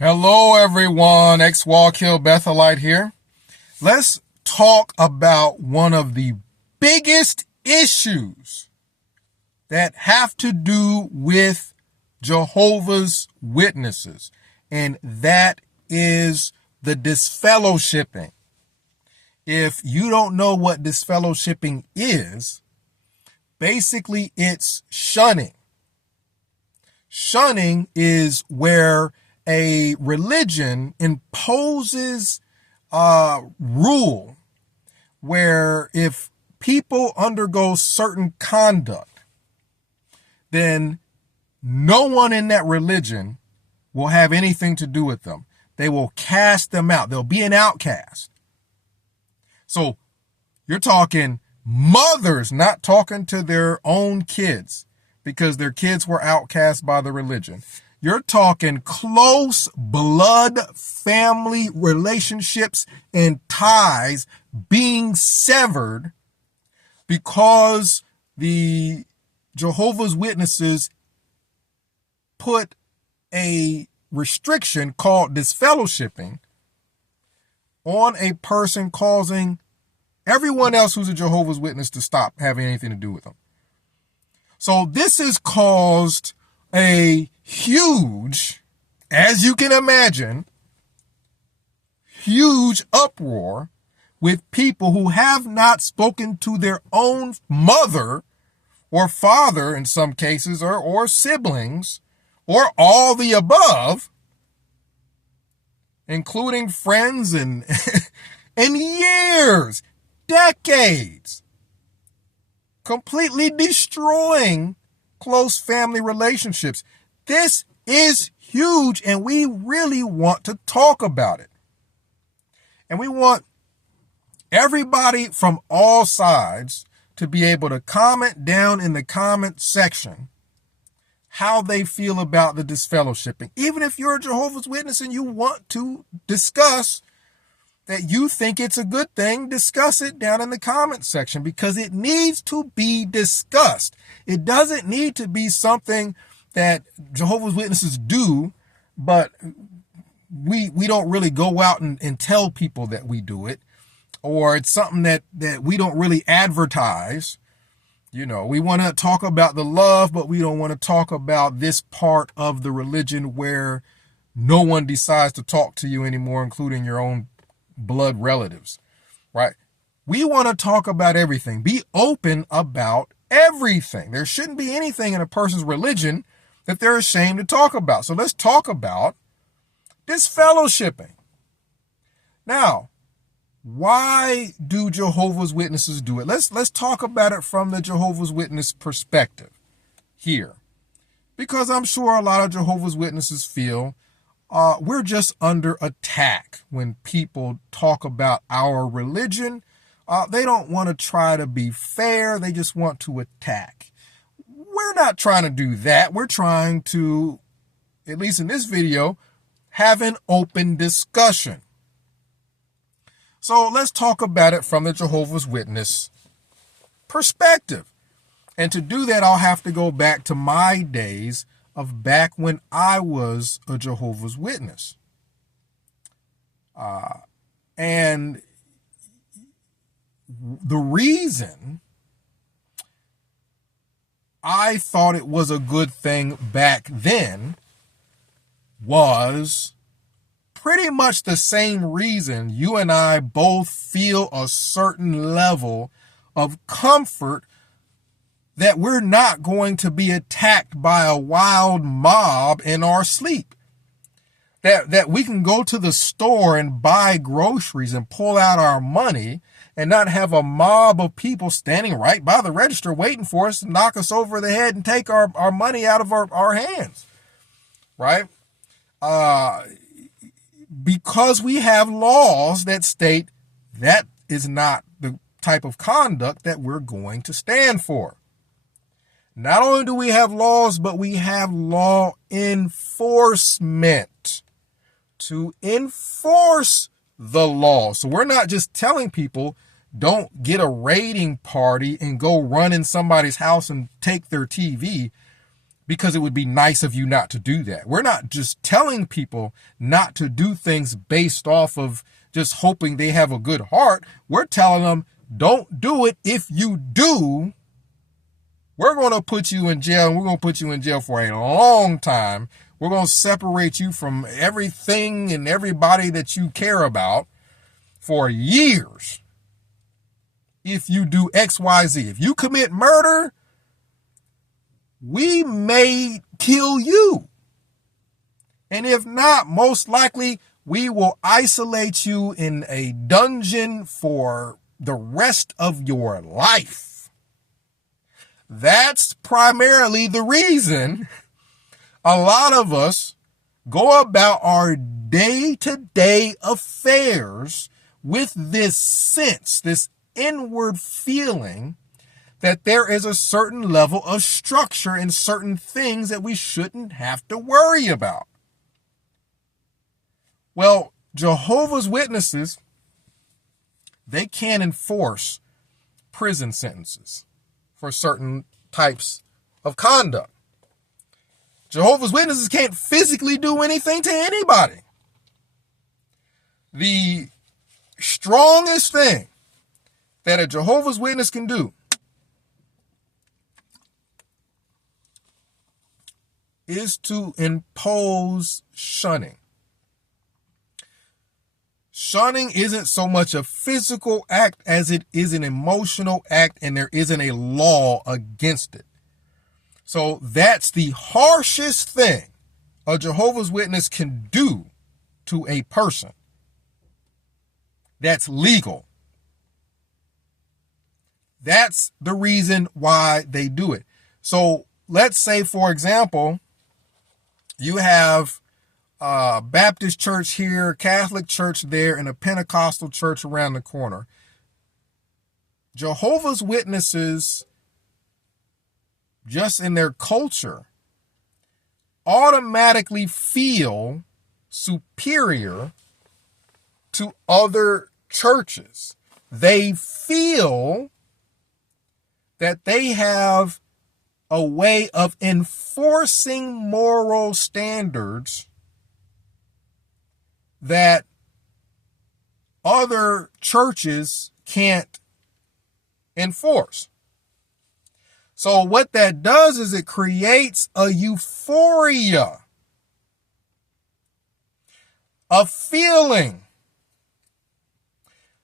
Hello, everyone. Ex-Wallkill Bethelite here. Let's talk about one of the biggest issues that have to do with Jehovah's Witnesses, and that is the disfellowshipping. If you don't know what disfellowshipping is, basically it's shunning. Shunning is where a religion imposes a rule where if people undergo certain conduct, then no one in that religion will have anything to do with them. They will cast them out. They'll be an outcast. So you're talking mothers not talking to their own kids because their kids were outcast by the religion. You're talking close blood family relationships and ties being severed because the Jehovah's Witnesses put a restriction called disfellowshipping on a person, causing everyone else who's a Jehovah's Witness to stop having anything to do with them. So this has caused a huge, as you can imagine, huge uproar with people who have not spoken to their own mother or father in some cases, or siblings, or all the above, including friends and years, decades, completely destroying close family relationships. This is huge, and we really want to talk about it. And we want everybody from all sides to be able to comment down in the comment section how they feel about the disfellowshipping. Even if you're a Jehovah's Witness and you want to discuss that you think it's a good thing, discuss it down in the comment section, because it needs to be discussed. It doesn't need to be something that Jehovah's Witnesses do, but we don't really go out and tell people that we do it, or it's something that we don't really advertise. You know, we want to talk about the love, but we don't want to talk about this part of the religion where no one decides to talk to you anymore, including your own blood relatives, right? We want to talk about everything. Be open about everything. There shouldn't be anything in a person's religion that they're ashamed to talk about. So let's talk about disfellowshipping. Now, why do Jehovah's Witnesses do it? Let's talk about it from the Jehovah's Witness perspective here, because I'm sure a lot of Jehovah's Witnesses feel we're just under attack when people talk about our religion. They don't want to try to be fair. They just want to attack. We're not trying to do that. We're trying to, at least in this video, have an open discussion. So let's talk about it from the Jehovah's Witness perspective. And to do that, I'll have to go back to my days of back when I was a Jehovah's Witness. And the reason I thought it was a good thing back then was pretty much the same reason you and I both feel a certain level of comfort that we're not going to be attacked by a wild mob in our sleep. That we can go to the store and buy groceries and pull out our money and not have a mob of people standing right by the register waiting for us to knock us over the head and take our money out of our hands, right? Because we have laws that state that is not the type of conduct that we're going to stand for. Not only do we have laws, but we have law enforcement to enforce the law. So we're not just telling people don't get a raiding party and go run in somebody's house and take their TV. because it would be nice of you not to do that. We're not just telling people not to do things based off of just hoping they have a good heart. We're telling them, don't do it. If you do, we're going to put you in jail, and we're going to put you in jail for a long time. We're going to separate you from everything and everybody that you care about for years. If you do X, Y, Z, if you commit murder, we may kill you. And if not, most likely we will isolate you in a dungeon for the rest of your life. That's primarily the reason a lot of us go about our day-to-day affairs with this sense, this inward feeling that there is a certain level of structure in certain things that we shouldn't have to worry about. Well, Jehovah's Witnesses, they can't enforce prison sentences for certain types of conduct. Jehovah's Witnesses can't physically do anything to anybody. The strongest thing that a Jehovah's Witness can do is to impose shunning. Shunning isn't so much a physical act as it is an emotional act, and there isn't a law against it. So that's the harshest thing a Jehovah's Witness can do to a person. That's legal. That's the reason why they do it. So let's say, for example, you have a Baptist church here, Catholic church there, and a Pentecostal church around the corner. Jehovah's Witnesses, just in their culture, automatically feel superior to other churches. They feel that they have a way of enforcing moral standards that other churches can't enforce. So what that does is it creates a euphoria, a feeling.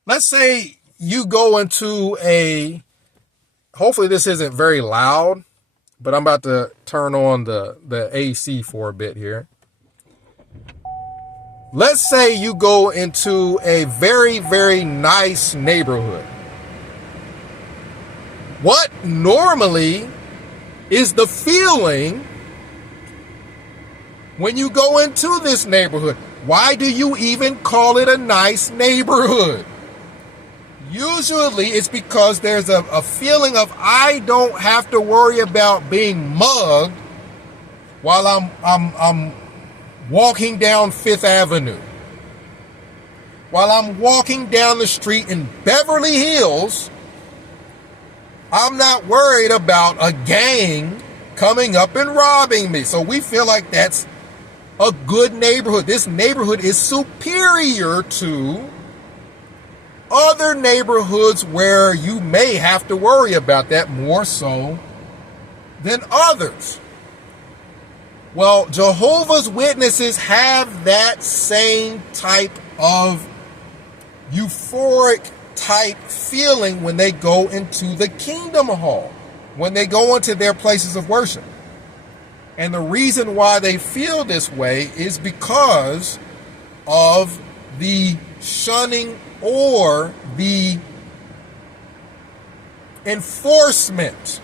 Let's say you go into hopefully this isn't very loud, but I'm about to turn on the AC for a bit here. Let's say you go into a very, very nice neighborhood. What normally is the feeling when you go into this neighborhood? Why do you even call it a nice neighborhood? Usually it's because there's a feeling of, I don't have to worry about being mugged while I'm walking down Fifth Avenue. While I'm walking down the street in Beverly Hills, I'm not worried about a gang coming up and robbing me. So we feel like that's a good neighborhood. This neighborhood is superior to other neighborhoods where you may have to worry about that more so than others. Well, Jehovah's Witnesses have that same type of euphoric type feeling when they go into the Kingdom Hall, when they go into their places of worship. And the reason why they feel this way is because of the shunning or the enforcement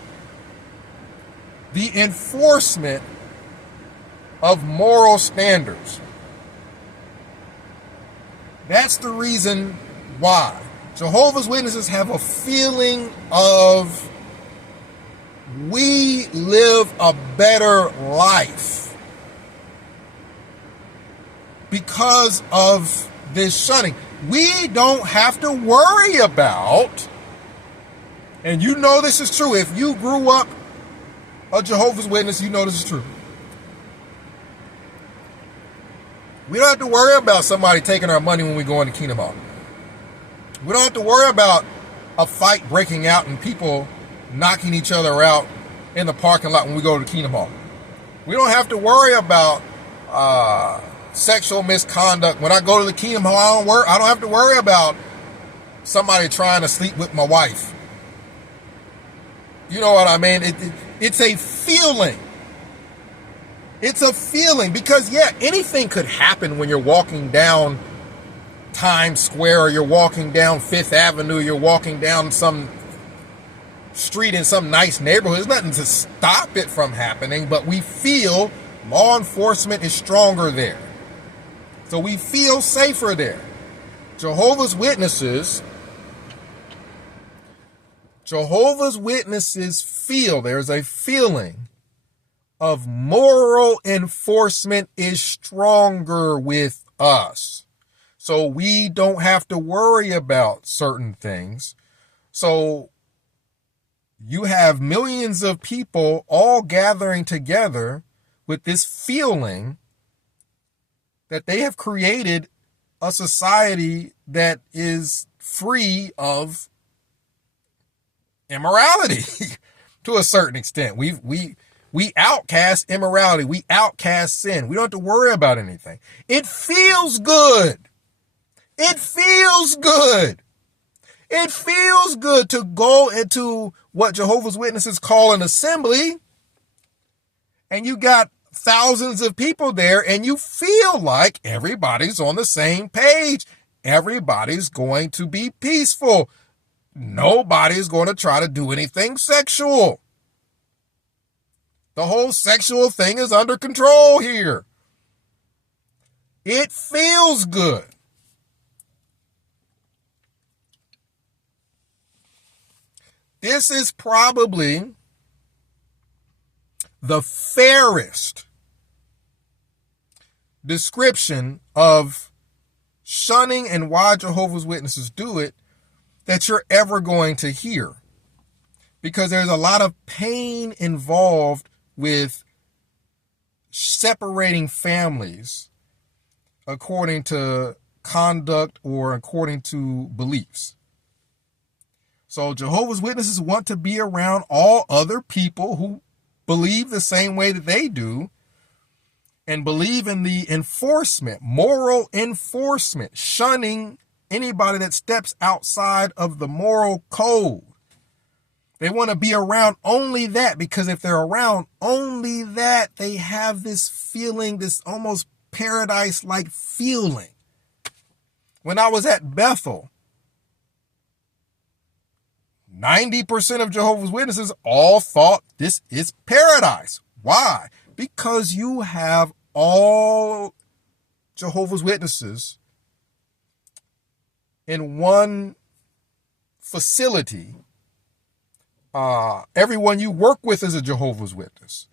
of moral standards. That's the reason why. Jehovah's Witnesses have a feeling of, we live a better life because of this shunning. We don't have to worry about, and you know this is true, if you grew up a Jehovah's Witness, you know this is true. We don't have to worry about somebody taking our money when we go into Kingdom Hall. We don't have to worry about a fight breaking out and people knocking each other out in the parking lot when we go to the Kingdom Hall. We don't have to worry about sexual misconduct. When I go to the Kingdom Hall, I don't have to worry about somebody trying to sleep with my wife. You know what I mean? It's a feeling. It's a feeling because, yeah, anything could happen when you're walking down Times Square or you're walking down Fifth Avenue, you're walking down some street in some nice neighborhood. There's nothing to stop it from happening, but we feel law enforcement is stronger there. So we feel safer there. Jehovah's Witnesses feel, there's a feeling of moral enforcement is stronger with us. So we don't have to worry about certain things. So you have millions of people all gathering together with this feeling that they have created a society that is free of immorality to a certain extent. We outcast immorality. We outcast sin. We don't have to worry about anything. It feels good. It feels good. It feels good to go into what Jehovah's Witnesses call an assembly, and you got thousands of people there, and you feel like everybody's on the same page. Everybody's going to be peaceful. Nobody's going to try to do anything sexual. The whole sexual thing is under control here. It feels good. This is probably the fairest description of shunning and why Jehovah's Witnesses do it that you're ever going to hear. Because there's a lot of pain involved with separating families according to conduct or according to beliefs. So Jehovah's Witnesses want to be around all other people who believe the same way that they do and believe in the enforcement, moral enforcement, shunning anybody that steps outside of the moral code. They want to be around only that, because if they're around only that, they have this feeling, this almost paradise-like feeling. When I was at Bethel, 90% of Jehovah's Witnesses all thought this is paradise. Why? Because you have all Jehovah's Witnesses in one facility. Everyone you work with is a Jehovah's Witness.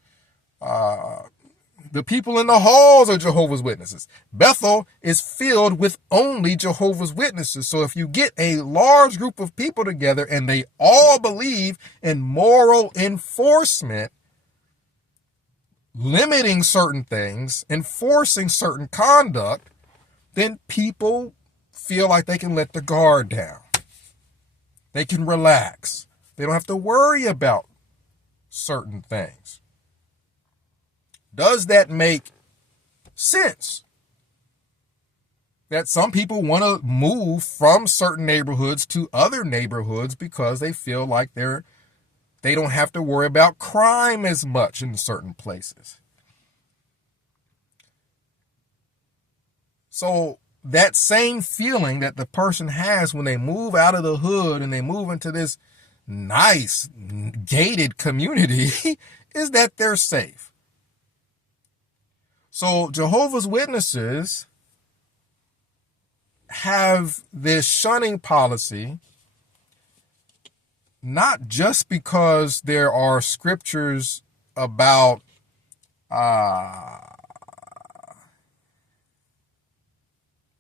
The people in the halls are Jehovah's Witnesses. Bethel is filled with only Jehovah's Witnesses. So if you get a large group of people together and they all believe in moral enforcement, limiting certain things, enforcing certain conduct, then people feel like they can let the guard down. They can relax. They don't have to worry about certain things. Does that make sense? That some people want to move from certain neighborhoods to other neighborhoods because they feel like they don't have to worry about crime as much in certain places. So that same feeling that the person has when they move out of the hood and they move into this nice gated community is that they're safe. So Jehovah's Witnesses have this shunning policy, not just because there are scriptures about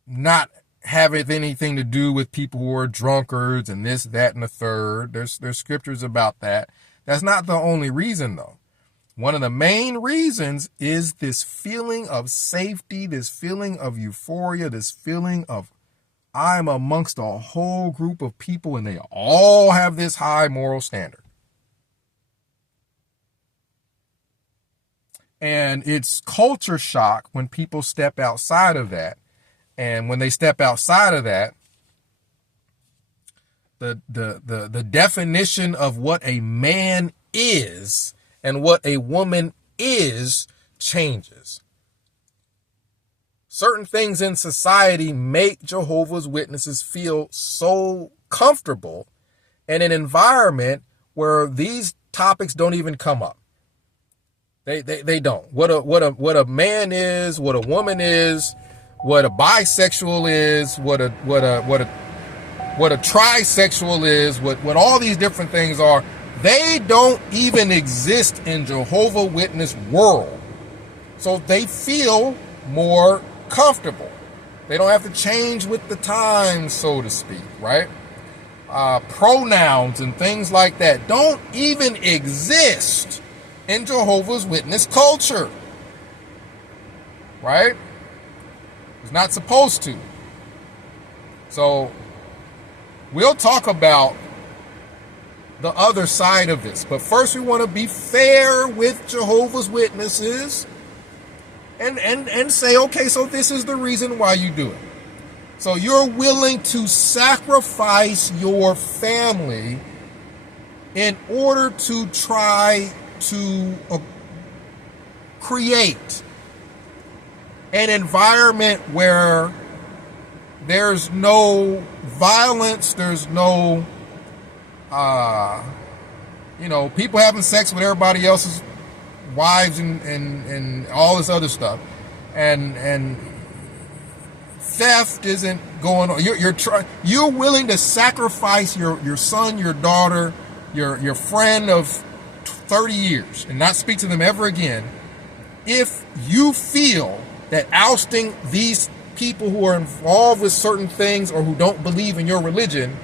not having anything to do with people who are drunkards and this, that, and the third. There's scriptures about that. That's not the only reason, though. One of the main reasons is this feeling of safety, this feeling of euphoria, this feeling of I'm amongst a whole group of people and they all have this high moral standard. And it's culture shock when people step outside of that. And when they step outside of that, the definition of what a man is and what a woman is changes. Certain things in society make Jehovah's Witnesses feel so comfortable in an environment where these topics don't even come up. They don't. What a man is, what a woman is, what a bisexual is, what a trisexual is, what all these different things are. They don't even exist in Jehovah's Witness world. So they feel more comfortable. They don't have to change with the times, so to speak, right? Pronouns and things like that don't even exist in Jehovah's Witness culture, right? It's not supposed to. So we'll talk about the other side of this. But first we want to be fair with Jehovah's Witnesses and say, okay, so this is the reason why you do it. So you're willing to sacrifice your family in order to try to create an environment where there's no violence, there's no people having sex with everybody else's wives and all this other stuff, and theft isn't going on. You're willing to sacrifice your son, your daughter, your friend of 30 years and not speak to them ever again if you feel that ousting these people who are involved with certain things or who don't believe in your religion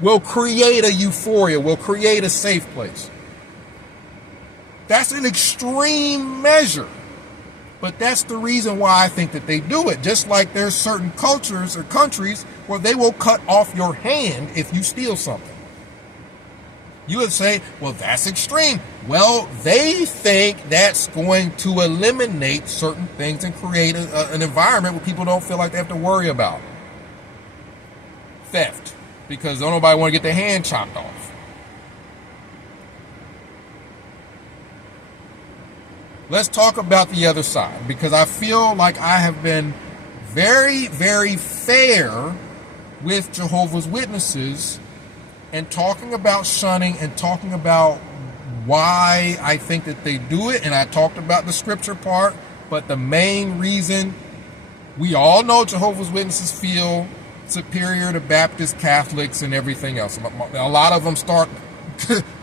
will create a euphoria, will create a safe place. That's an extreme measure, but that's the reason why I think that they do it. Just like there's certain cultures or countries where they will cut off your hand if you steal something. You would say, well, that's extreme. Well, they think that's going to eliminate certain things and create an environment where people don't feel like they have to worry about theft because don't nobody want to get their hand chopped off. Let's talk about the other side, because I feel like I have been very, very fair with Jehovah's Witnesses and talking about shunning and talking about why I think that they do it. And I talked about the scripture part, but the main reason, we all know Jehovah's Witnesses feel superior to Baptist, Catholics, and everything else. A lot of them start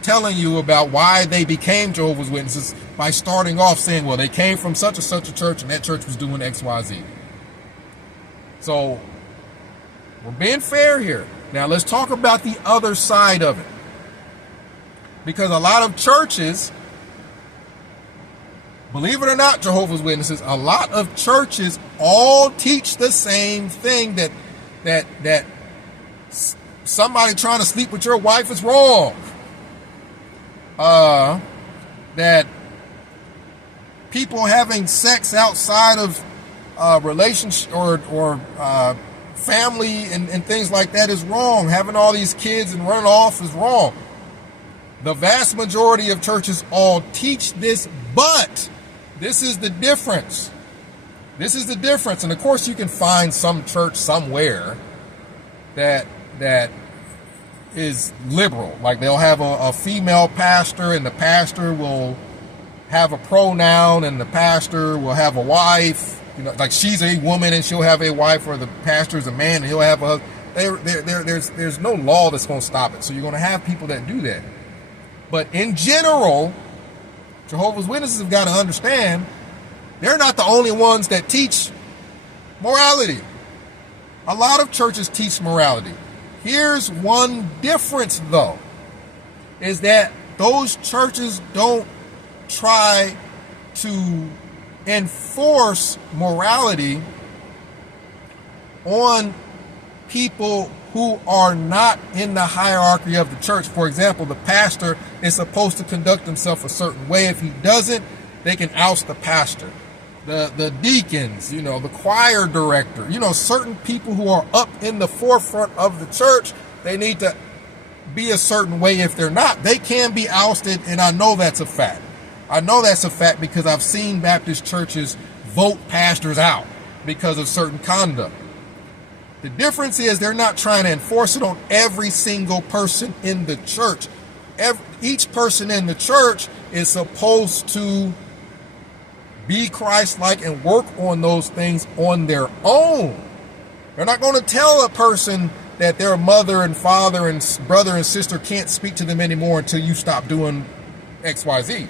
telling you about why they became Jehovah's Witnesses by starting off saying, well, they came from such and such a church and that church was doing X, Y, Z. So we're being fair here. Now let's talk about the other side of it. Because a lot of churches, believe it or not, Jehovah's Witnesses, a lot of churches all teach the same thing, that somebody trying to sleep with your wife is wrong. That people having sex outside of relationship or family and things like that is wrong. Having all these kids and running off is wrong. The vast majority of churches all teach this, but this is the difference. This is the difference. And of course you can find some church somewhere that is liberal. Like they'll have a female pastor and the pastor will have a pronoun and the pastor will have a wife. You know, like she's a woman and she'll have a wife, or the pastor's a man and he'll have a husband. There's no law that's going to stop it. So you're going to have people that do that. But in general, Jehovah's Witnesses have got to understand they're not the only ones that teach morality. A lot of churches teach morality. Here's one difference, though, is that those churches don't try to enforce morality on people who are not in the hierarchy of the church. For example, the pastor is supposed to conduct himself a certain way. If he doesn't, they can oust the pastor. The deacons, the choir director, certain people who are up in the forefront of the church, they need to be a certain way. If they're not, they can be ousted, and I know that's a fact. I know that's a fact because I've seen Baptist churches vote pastors out because of certain conduct. The difference is they're not trying to enforce it on every single person in the church. Each person in the church is supposed to be Christ-like and work on those things on their own. They're not going to tell a person that their mother and father and brother and sister can't speak to them anymore until you stop doing X, Y, Z.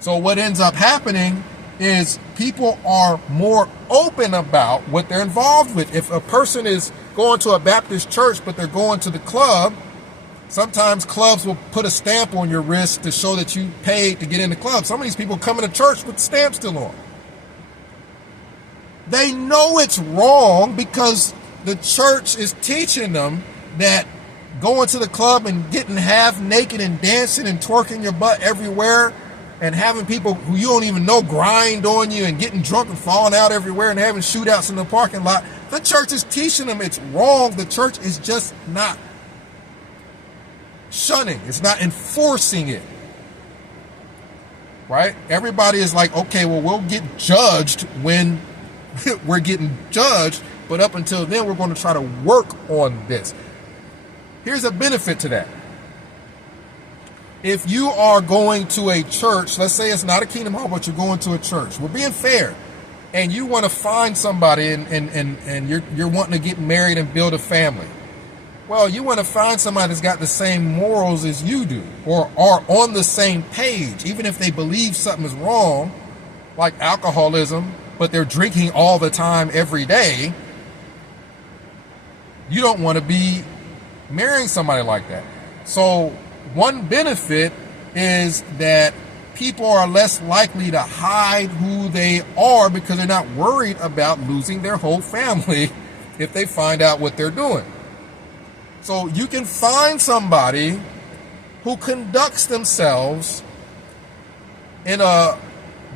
So what ends up happening is people are more open about what they're involved with. If a person is going to a Baptist church, but they're going to the club, sometimes clubs will put a stamp on your wrist to show that you paid to get in the club. Some of these people come into church with the stamp still on. They know it's wrong because the church is teaching them that going to the club and getting half naked and dancing and twerking your butt everywhere and having people who you don't even know grind on you and getting drunk and falling out everywhere and having shootouts in the parking lot. The church is teaching them it's wrong. The church is just not shunning. It's not enforcing it. Right? Everybody is like, okay, well, we'll get judged when we're getting judged, but up until then, we're going to try to work on this. Here's a benefit to that. If you are going to a church, let's say it's not a Kingdom Hall, but you're going to a church, we're being fair, and you want to find somebody and you're wanting to get married and build a family. Well, you want to find somebody that's got the same morals as you do, or are on the same page, even if they believe something is wrong, like alcoholism, but they're drinking all the time every day. You don't want to be marrying somebody like that. So one benefit is that people are less likely to hide who they are because they're not worried about losing their whole family if they find out what they're doing. So you can find somebody who conducts themselves in a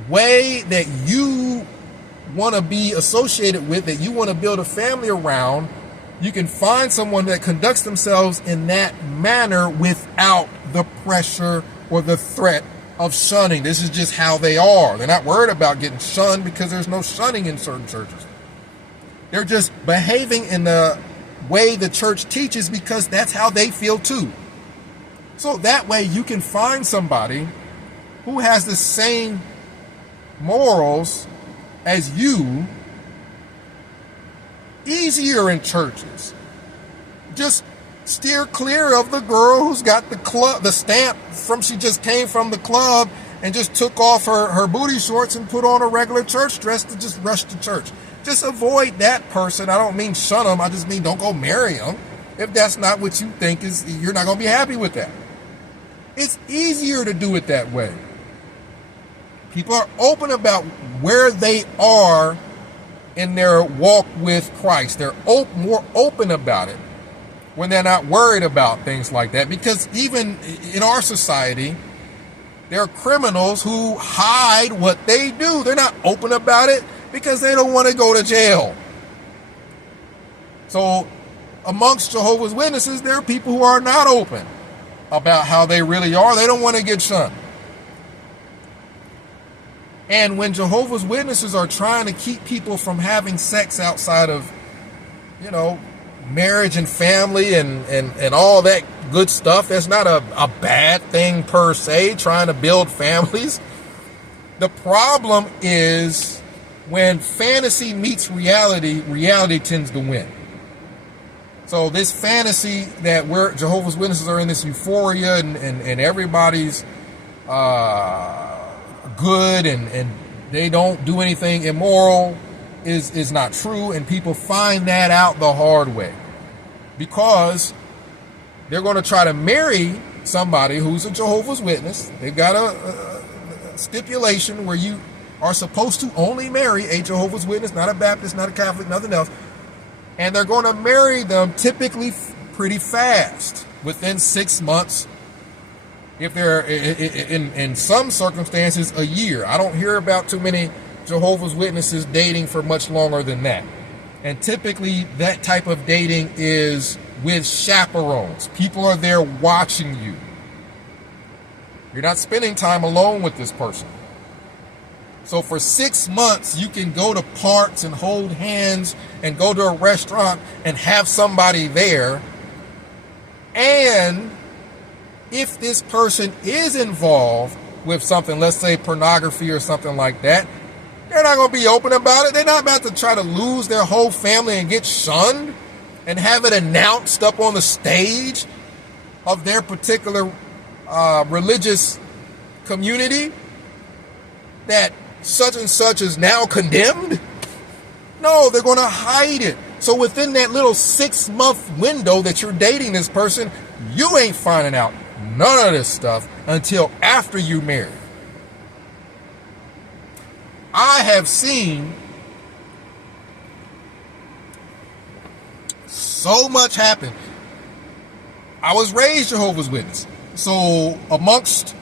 way that you want to be associated with, that you want to build a family around. You can find someone that conducts themselves in that manner without the pressure or the threat of shunning. This is just how they are. They're not worried about getting shunned because there's no shunning in certain churches. They're just behaving in the way the church teaches because that's how they feel too. So that way you can find somebody who has the same morals as you, easier in churches. Just steer clear of the girl who's got the stamp from she just came from the club and just took off her booty shorts and put on a regular church dress to just rush to church. Just avoid that person. I don't mean shun them. I just mean don't go marry them if that's not what you think is. You're not going to be happy with that. It's easier to do it that way. People are open about where they are in their walk with Christ. They're more open about it when they're not worried about things like that. Because even in our society, there are criminals who hide what they do. They're not open about it because they don't want to go to jail. So amongst Jehovah's Witnesses, there are people who are not open about how they really are. They don't want to get shunned. And when Jehovah's Witnesses are trying to keep people from having sex outside of, marriage and family and all that good stuff, that's not a bad thing per se, trying to build families. The problem is when fantasy meets reality, reality tends to win. So this fantasy that Jehovah's Witnesses are in this euphoria and everybody's good and they don't do anything immoral is not true, and people find that out the hard way because they're going to try to marry somebody who's a Jehovah's Witness. They've got a stipulation where you are supposed to only marry a Jehovah's Witness, not a Baptist, not a Catholic, nothing else. And they're going to marry them typically pretty fast, within 6 months. If they're in some circumstances, a year. I don't hear about too many Jehovah's Witnesses dating for much longer than that. And typically that type of dating is with chaperones. People are there watching you. You're not spending time alone with this person. So for 6 months, you can go to parks and hold hands and go to a restaurant and have somebody there. And if this person is involved with something, let's say pornography or something like that, they're not going to be open about it. They're not about to try to lose their whole family and get shunned and have it announced up on the stage of their particular religious community that such and such is now condemned. No, they're going to hide it. So within that little 6-month window that you're dating this person, you ain't finding out none of this stuff until after you marry. I have seen so much happen. I was raised Jehovah's Witness. So amongst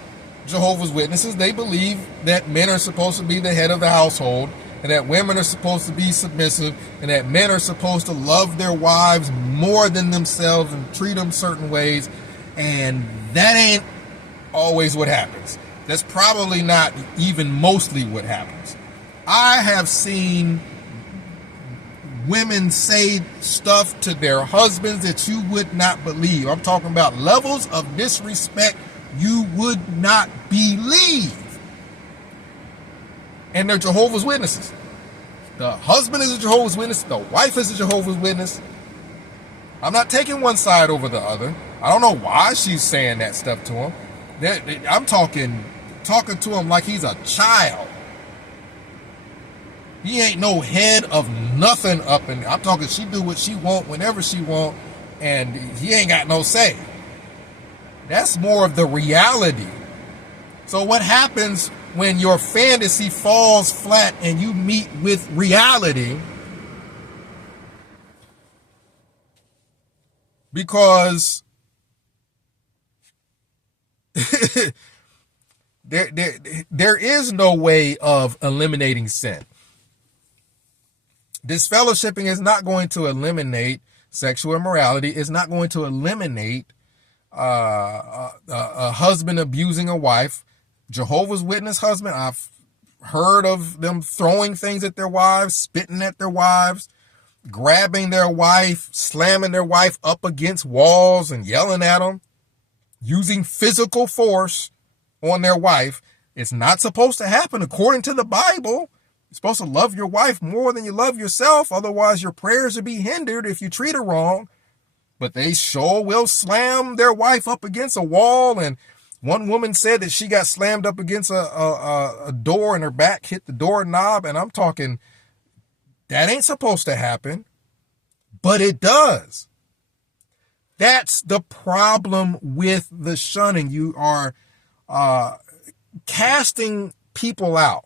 Jehovah's Witnesses, they believe that men are supposed to be the head of the household, and that women are supposed to be submissive, and that men are supposed to love their wives more than themselves and treat them certain ways. And that ain't always what happens. That's probably not even mostly what happens. I have seen women say stuff to their husbands that you would not believe. I'm talking about levels of disrespect you would not believe. And they're Jehovah's Witnesses. The husband is a Jehovah's Witness. The wife is a Jehovah's Witness. I'm not taking one side over the other. I don't know why she's saying that stuff to him. I'm talking to him like he's a child. He ain't no head of nothing up in there. I'm talking she do what she want whenever she want, and he ain't got no say. That's more of the reality. So what happens when your fantasy falls flat and you meet with reality? Because there is no way of eliminating sin. Disfellowshipping is not going to eliminate sexual immorality. It's not going to eliminate a husband abusing a wife. Jehovah's Witness husband, I've heard of them throwing things at their wives, spitting at their wives, grabbing their wife, slamming their wife up against walls and yelling at them, using physical force on their wife. It's not supposed to happen according to the Bible. You're supposed to love your wife more than you love yourself. Otherwise, your prayers will be hindered if you treat her wrong. But they sure will slam their wife up against a wall. And one woman said that she got slammed up against a door and her back hit the doorknob. And I'm talking, that ain't supposed to happen. But it does. That's the problem with the shunning. You are casting people out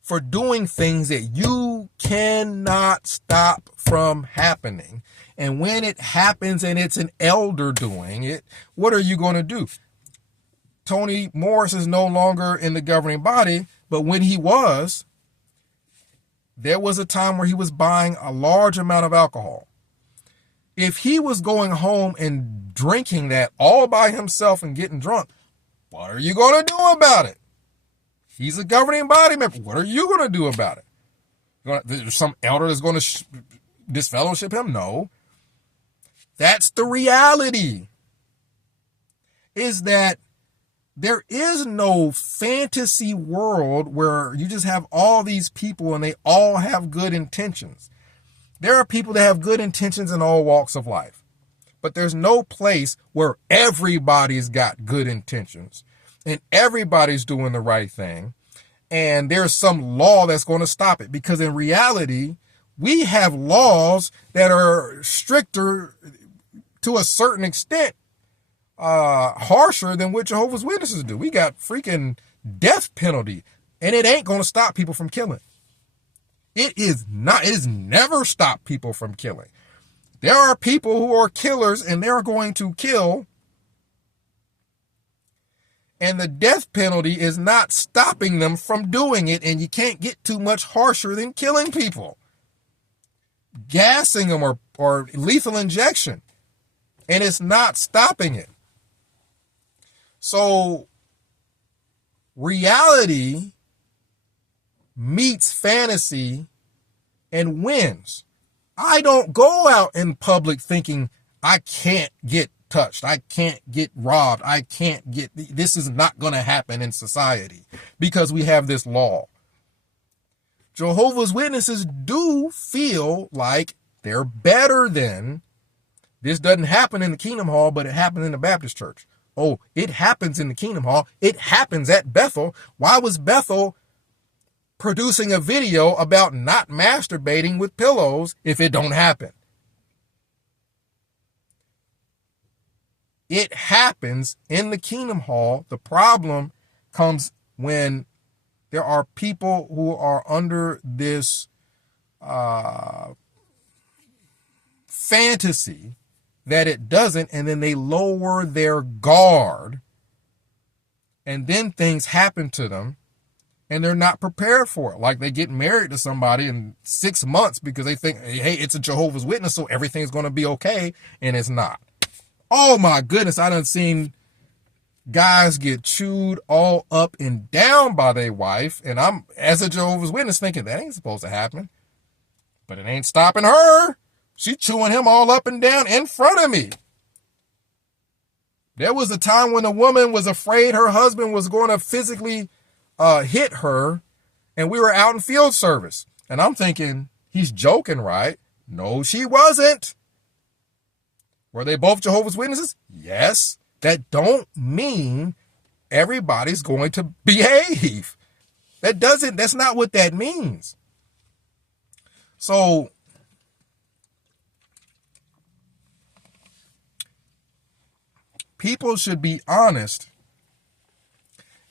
for doing things that you cannot stop from happening. And when it happens and it's an elder doing it, what are you going to do? Tony Morris is no longer in the governing body, but when he was, there was a time where he was buying a large amount of alcohol. If he was going home and drinking that all by himself and getting drunk, what are you going to do about it? He's a governing body member. What are you going to do about it? There's some elder that's going to disfellowship him? No. That's the reality. Is that there is no fantasy world where you just have all these people and they all have good intentions. There are people that have good intentions in all walks of life. But there's no place where everybody's got good intentions and everybody's doing the right thing, and there's some law that's going to stop it. Because in reality, we have laws that are stricter to a certain extent harsher than what Jehovah's Witnesses do. We got freaking death penalty, and it ain't going to stop people from killing. It is not. It has never stopped people from killing. There are people who are killers, and they're going to kill, and the death penalty is not stopping them from doing it, and you can't get too much harsher than killing people. Gassing them or lethal injection, and it's not stopping it. So reality meets fantasy and wins. I don't go out in public thinking I can't get touched, I can't get robbed, I can't get, this is not going to happen in society because we have this law. Jehovah's Witnesses do feel like they're better than, this doesn't happen in the Kingdom Hall, but it happened in the Baptist church. Oh, it happens in the Kingdom Hall. It happens at Bethel. Why was Bethel producing a video about not masturbating with pillows if it don't happen? It happens in the Kingdom Hall. The problem comes when there are people who are under this fantasy that it doesn't, and then they lower their guard, and then things happen to them, and they're not prepared for it. Like they get married to somebody in 6 months because they think, hey, it's a Jehovah's Witness, so everything's going to be okay, and it's not. Oh my goodness, I done seen guys get chewed all up and down by their wife, and I'm, as a Jehovah's Witness, thinking that ain't supposed to happen. But it ain't stopping her. She chewing him all up and down in front of me. There was a time when a woman was afraid her husband was going to physically hit her, and we were out in field service. And I'm thinking, he's joking, right? No, she wasn't. Were they both Jehovah's Witnesses? Yes. That don't mean everybody's going to behave. That's not what that means. So people should be honest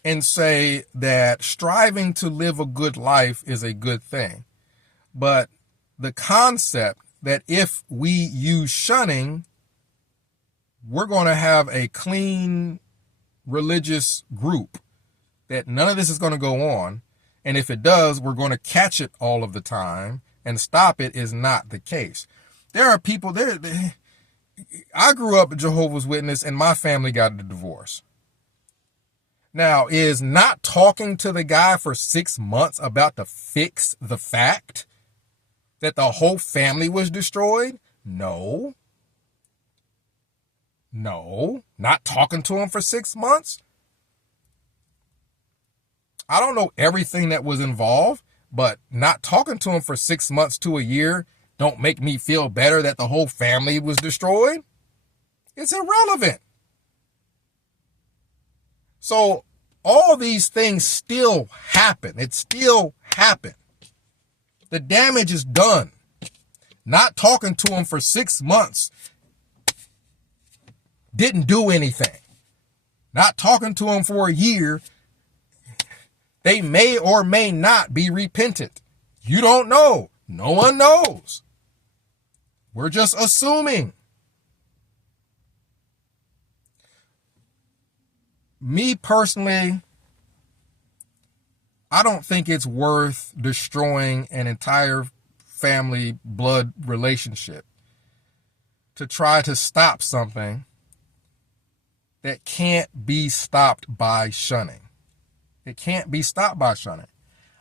and say that striving to live a good life is a good thing. But the concept that if we use shunning, we're going to have a clean religious group, that none of this is going to go on. And if it does, we're going to catch it all of the time and stop it, is not the case. There are people there. I grew up a Jehovah's Witness and my family got a divorce. Now, is not talking to the guy for 6 months about to fix the fact that the whole family was destroyed? No. No, not talking to him for 6 months. I don't know everything that was involved, but not talking to him for 6 months to a year don't make me feel better that the whole family was destroyed. It's irrelevant. So all these things still happen. It still happened. The damage is done. Not talking to him for 6 months didn't do anything. Not talking to him for a year, they may or may not be repentant. You don't know. No one knows. We're just assuming. Me personally, I don't think it's worth destroying an entire family blood relationship to try to stop something that can't be stopped by shunning. It can't be stopped by shunning.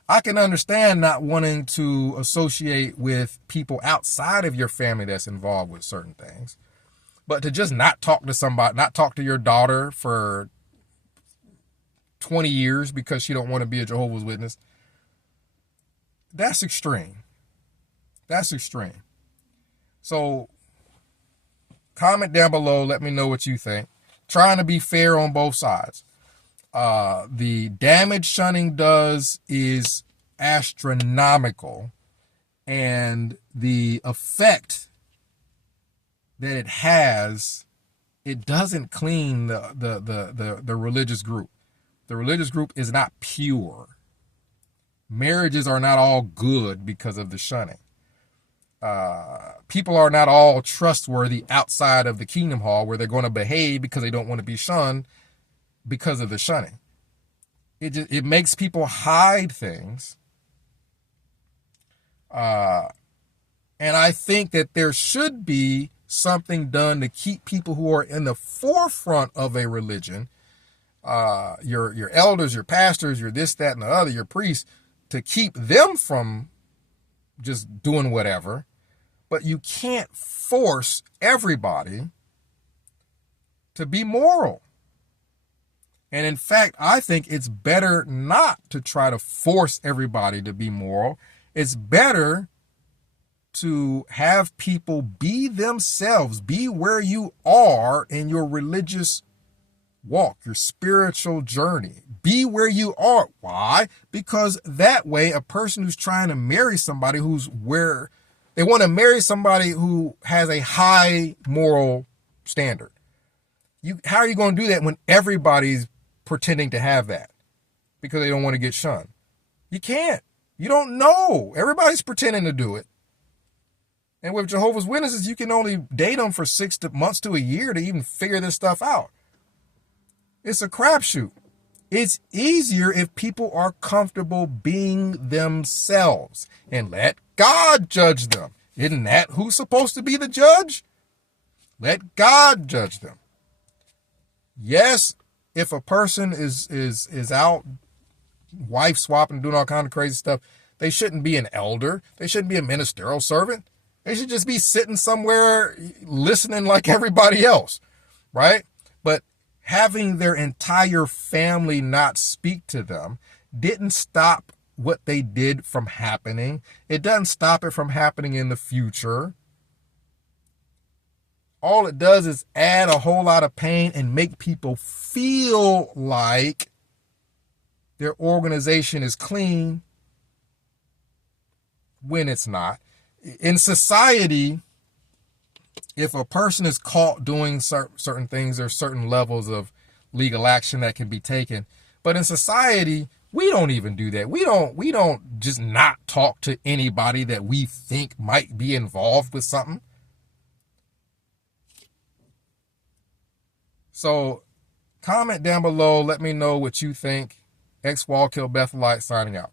I can understand not wanting to associate with people outside of your family that's involved with certain things, but to just not talk to somebody, not talk to your daughter for 20 years because she don't want to be a Jehovah's Witness, that's extreme. That's extreme. So comment down below. Let me know what you think. Trying to be fair on both sides. The damage shunning does is astronomical, and the effect that it has it doesn't clean the religious group. The religious group is not pure. Marriages are not all good because of the shunning. People are not all trustworthy outside of the kingdom hall where they're going to behave because they don't want to be shunned because of the shunning. It makes people hide things. And I think that there should be something done to keep people who are in the forefront of a religion, your elders, your pastors, your this, that, and the other, your priests, to keep them from just doing whatever. But you can't force everybody to be moral. And in fact, I think it's better not to try to force everybody to be moral. It's better to have people be themselves, be where you are in your religious walk, your spiritual journey. Be where you are. Why? Because that way, a person who's trying to marry somebody they want to marry somebody who has a high moral standard. How are you going to do that when everybody's pretending to have that because they don't want to get shunned? You can't. You don't know. Everybody's pretending to do it. And with Jehovah's Witnesses, you can only date them for 6 months to a year to even figure this stuff out. It's a crapshoot. It's easier if people are comfortable being themselves and let God judge them. Isn't that who's supposed to be the judge? Let God judge them. Yes, if a person is out wife swapping, doing all kinds of crazy stuff, they shouldn't be an elder. They shouldn't be a ministerial servant. They should just be sitting somewhere listening like everybody else, right? But having their entire family not speak to them didn't stop what they did from happening. It doesn't stop it from happening in the future. All it does is add a whole lot of pain and make people feel like their organization is clean when it's not. In society, if a person is caught doing certain things, there's certain levels of legal action that can be taken. But in society, we don't even do that. We don't just not talk to anybody that we think might be involved with something. So comment down below. Let me know what you think. X Wallkill Bethelite signing out.